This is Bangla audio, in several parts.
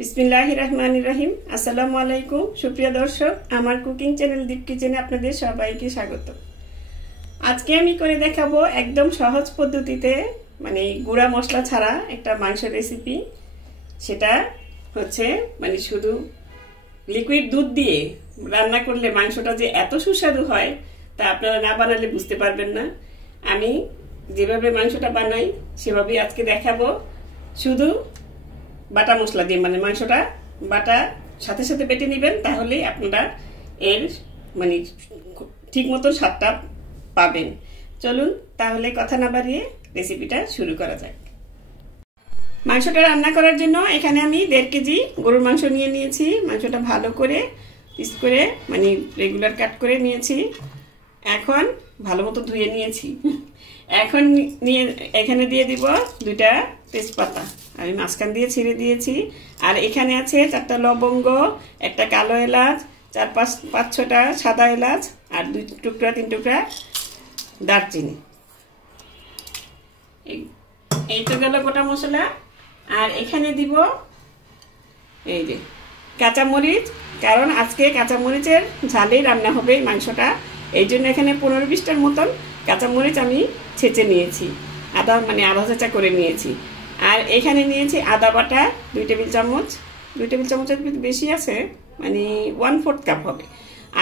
বিসমিল্লাহির রহমানির রহিম। আসসালামু আলাইকুম সুপ্রিয় দর্শক, আমার কুকিং চ্যানেল দীপ কিচেনে আপনাদের সবাইকে স্বাগত। আজকে আমি করে দেখাবো একদম সহজ পদ্ধতিতে, মানে গুঁড়া মশলা ছাড়া একটা মাংসের রেসিপি। সেটা হচ্ছে মানে শুধু লিকুইড দুধ দিয়ে রান্না করলে মাংসটা যে এত সুস্বাদু হয় তা আপনারা না বানালে বুঝতে পারবেন না। আমি যেভাবে মাংসটা বানাই সেভাবেই আজকে দেখাবো। শুধু বাটা মশলা দিয়ে, মানে মাংসটা বাটা সাথে সাথে বেটে নেবেন, তাহলেই আপনারা এর মানে ঠিক মতো স্বাদটা পাবেন। চলুন তাহলে কথা না বাড়িয়ে রেসিপিটা শুরু করা যাক। মাংসটা রান্না করার জন্য এখানে আমি 1.5 কেজি গরুর মাংস নিয়ে নিয়েছি। মাংসটা ভালো করে পিস করে মানে রেগুলার কাট করে নিয়েছি। এখন ভালো মতো ধুয়ে নিয়েছি। এখন এখানে দিয়ে দিব 2টা তেজপাতা, আমি মাঝখান দিয়ে ছিঁড়ে দিয়েছি। আর এখানে আছে 4টা লবঙ্গ, একটা কালো এলাচ, 4-5-6টা সাদা এলাচ, আর 2-3 টুকরা দারচিনি। এই তো গেল গোটা মশলা। আর এখানে দিব এই যে কাঁচামরিচ, কারণ আজকে কাঁচামরিচের ঝালেই রান্না হবে এই মাংসটা। এই জন্য এখানে 15-20টার মতন কাঁচামরিচ আমি ছেঁচে নিয়েছি, আদা মানে আধা ছেঁচা করে নিয়েছি। আর এখানে নিয়েছি আদা বাটা 2 টেবিল চামচ, 2 টেবিল চামচের বেশি আছে, মানে 1/4 কাপ হবে।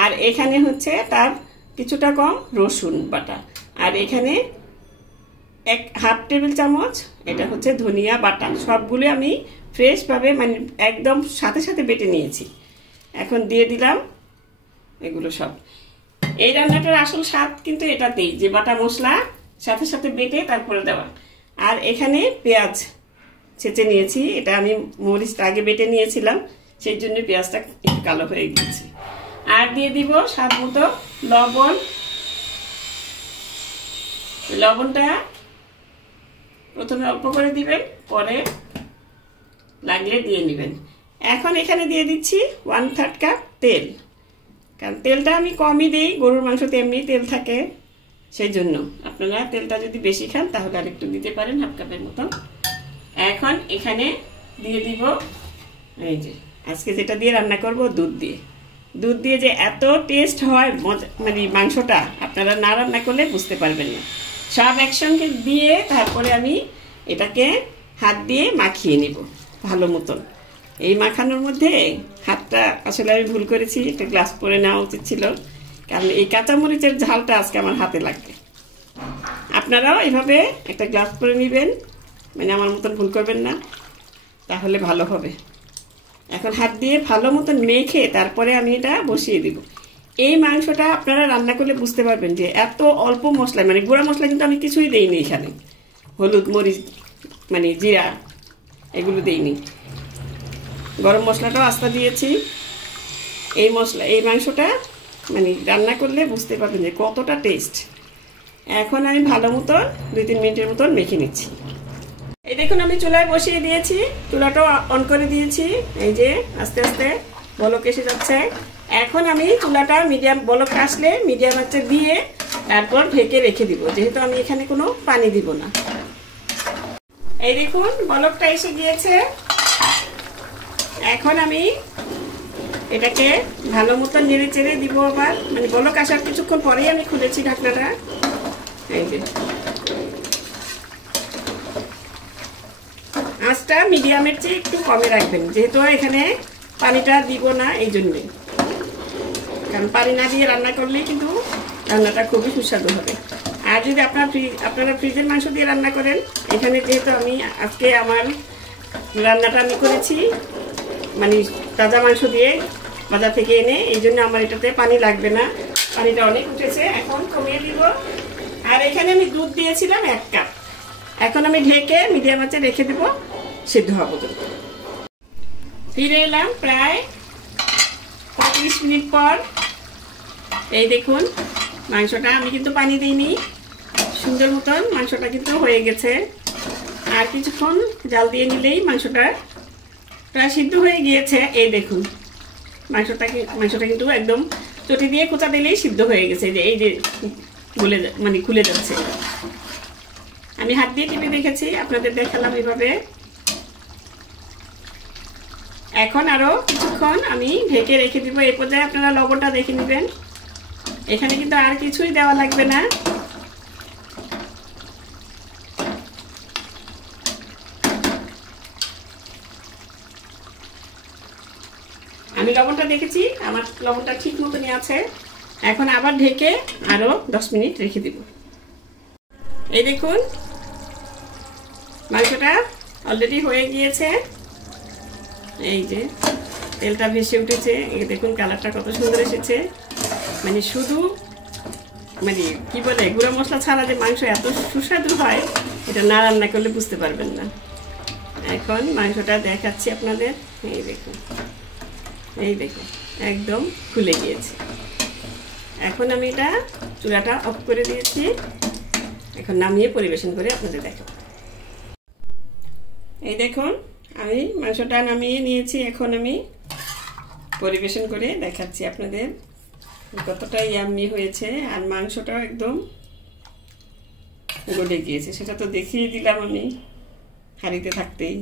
আর এখানে হচ্ছে তার কিছুটা কম রসুন বাটা। আর এখানে 1/2 টেবিল চামচ এটা হচ্ছে ধনিয়া বাটা। সবগুলো আমি ফ্রেশভাবে মানে একদম সাথে সাথে বেটে নিয়েছি। এখন দিয়ে দিলাম এগুলো সব। এই রান্নাটার আসল স্বাদ কিন্তু এটাতেই, যে বাটা মশলা সাথে সাথে বেটে তারপরে দেওয়া। আর এখানে পেঁয়াজ ছেঁচে নিয়েছি, এটা আমি মরিচটা আগে বেটে নিয়েছিলাম, সেই জন্য পেঁয়াজটা একটু কালো হয়ে গিয়েছে। আর দিয়ে দিব স্বাদ মতো লবণ। লবণটা প্রথমে অল্প করে দিবেন, পরে লাগলে দিয়ে নেবেন। এখন এখানে দিয়ে দিচ্ছি 1/3 কাপ তেল, কারণ তেলটা আমি কমই দিই, গরুর মাংসতে এমনি তেল থাকে, সেই জন্য আপনারা তেলটা যদি বেশি খান তাহলে আরেকটু দিতে পারেন, 1/2 কাপের মতো। এখন এখানে দিয়ে দিব এই যে আজকে যেটা দিয়ে রান্না করব, দুধ দিয়ে। দুধ দিয়ে যে এত টেস্ট হয় মানে মাংসটা, আপনারা না রান্না করলে বুঝতে পারবেন না। সব একসঙ্গে দিয়ে তারপরে আমি এটাকে হাত দিয়ে মাখিয়ে নিব ভালো মতন। এই মাখানোর মধ্যে হাতটা আসলে আমি ভুল করেছি, একটা গ্লাস পরে নেওয়া উচিত ছিল, কারণ এই কাঁচামরিচের ঝালটা আজকে আমার হাতে লাগবে। আপনারাও এইভাবে একটা গ্লাস পরে নেবেন, মানে আমার মতন ভুল করবেন না, তাহলে ভালো হবে। এখন হাত দিয়ে ভালো মতন মেখে তারপরে আমি এটা বসিয়ে দিব। এই মাংসটা আপনারা রান্না করলে বুঝতে পারবেন যে এত অল্প মশলা, মানে গুঁড়া মশলা কিন্তু আমি কিছুই দেইনি এখানে, হলুদ মরিচ মানে জিরা এগুলো দেইনি, গরম মশলাটাও আস্তা দিয়েছি। এই মাংসটা মানে রান্না করলে বুঝতে পারবেন যে কতটা টেস্ট। এখন আমি ভালো মতন 2-3 মিনিটের মতন মেখে নিচ্ছি। এই দেখুন আমি চুলায় বসিয়ে দিয়েছি, চুলাটাও অন করে দিয়েছি। এই যে আস্তে আস্তে বলক এসে যাচ্ছে। এখন আমি চুলাটা মিডিয়াম, বলক আসলে মিডিয়াম আঁচে দিয়ে তারপর ঢেকে রেখে দিব, যেহেতু আমি এখানে কোনো পানি দিব না। এই দেখুন বলকটা এসে গিয়েছে। এখন আমি এটাকে ভালো মতো নেড়ে চেড়ে দিব আবার, মানে বলক আসার কিছুক্ষণ পরেই আমি খুলেছি ঢাকনাটা। এই যে আঁচটা মিডিয়ামের চেয়ে একটু কমে রাখবেন, যেহেতু এখানে পানিটা দিব না এই জন্যে, কারণ পানি না দিয়ে রান্না করলেই কিন্তু রান্নাটা খুবই সুস্বাদু হবে। আর যদি আপনারা ফ্রিজের মাংস দিয়ে রান্না করেন, এখানে যেহেতু আমি আজকে আমার রান্নাটা আমি করেছি মানে তাজা মাংস দিয়ে বাজার থেকে এনে, এই জন্য আমার এটাতে পানি লাগবে না, পানিটা অনেক উঠেছে। এখন কমিয়ে দিব। আর এখানে আমি দুধ দিয়েছিলাম 1 কাপ। এখন আমি ঢেকে মিডিয়াম আঁচে রেখে দেব সিদ্ধ হওয়া পর্যন্ত। ফিরে এলাম প্রায় 35 মিনিট পর। এই দেখুন মাংসটা আমি কিন্তু পানি দিইনি, সুন্দর মতন মাংসটা কিন্তু হয়ে গেছে। আর কিছুক্ষণ জাল দিয়ে নিলেই মাংসটা প্রায় সিদ্ধ হয়ে গিয়েছে। এই দেখুন মাংসটা কিন্তু একদম চটি দিয়ে কোচা দিলেই সিদ্ধ হয়ে গেছে। যে এই যে মানে খুলে যাচ্ছে, আমি হাত দিয়ে টিপে দেখেছি, আপনাদের দেখালাম এভাবে। এখন আরো কিছুক্ষণ আমি ঢেকে রেখে দিব। এই পর্যায়ে আপনারা লবণটা দেখে নেবেন। এখানে কিন্তু আর কিছুই দেওয়া লাগবে না। আমি লবণটা দেখেছি, আমার লবণটা ঠিক মতনই আছে। এখন আবার ঢেকে আরো 10 মিনিট রেখে দিব। এই দেখুন মাংসটা অলরেডি হয়ে গিয়েছে। এই যে তেলটা ভেসে উঠেছে, এই দেখুন কালারটা কত সুন্দর এসেছে। মানে শুধু মানে কি বলে গুঁড়ো মশলা ছাড়া যে মাংস এত সুস্বাদু হয় এটা না রান্না করলে বুঝতে পারবেন না। এখন মাংসটা দেখাচ্ছি আপনাদের। এই দেখুন, এই দেখুন একদম ফুলে গিয়েছে। এখন আমি এটা চুলাটা অফ করে দিয়েছি। এখন নামিয়ে পরিবেশন করে আপনাদের দেখাবো। এই দেখুন আমি মাংসটা নামিয়ে নিয়েছি। এখন আমি পরিবেশন করে দেখাচ্ছি আপনাদের কতটা ইয়াম্মি হয়েছে। আর মাংসটাও একদম গলে গিয়েছে, সেটা তো দেখিয়ে দিলাম আমি হাঁড়িতে থাকতেই।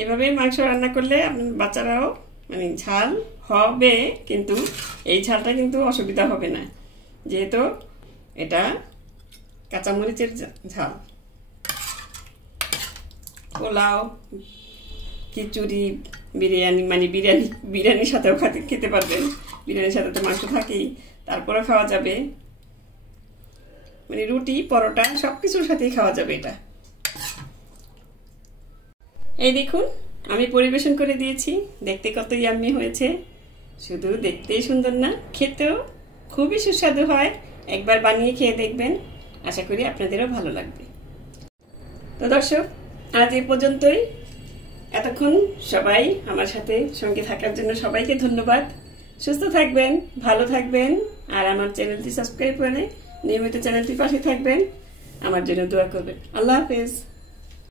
এভাবে মাংস রান্না করলে আপনার বাচ্চারাও মানে ঝাল হবে, কিন্তু এই ঝালটা কিন্তু অসুবিধা হবে না, যেহেতু এটা কাঁচামরিচের ঝাল। পোলাও, খিচুড়ি, বিরিয়ানি মানে বিরিয়ানির সাথেও খেতে পারবেন। বিরিয়ানির সাথে তো মাংস থাকেই, তারপরে খাওয়া যাবে। মানে রুটি, পরোটা সবকিছুর সাথেই খাওয়া যাবে এটা। এই দেখুন আমি পরিবেশন করে দিয়েছি। দেখতে কত ইয়াম্মি হয়েছে। শুধু দেখতেই সুন্দর না, খেতেও খুবই সুস্বাদু হয়। একবার বানিয়ে খেয়ে দেখবেন, আশা করি আপনাদেরও ভালো লাগবে। তো দর্শক, আজ এই পর্যন্তই। এতক্ষণ সবাই আমার সাথে সঙ্গে থাকার জন্য সবাইকে ধন্যবাদ। সুস্থ থাকবেন, ভালো থাকবেন, আর আমার চ্যানেলটি সাবস্ক্রাইব করে নিয়মিত চ্যানেলটির পাশে থাকবেন। আমার জন্য দোয়া করবেন। আল্লাহ হাফেজ।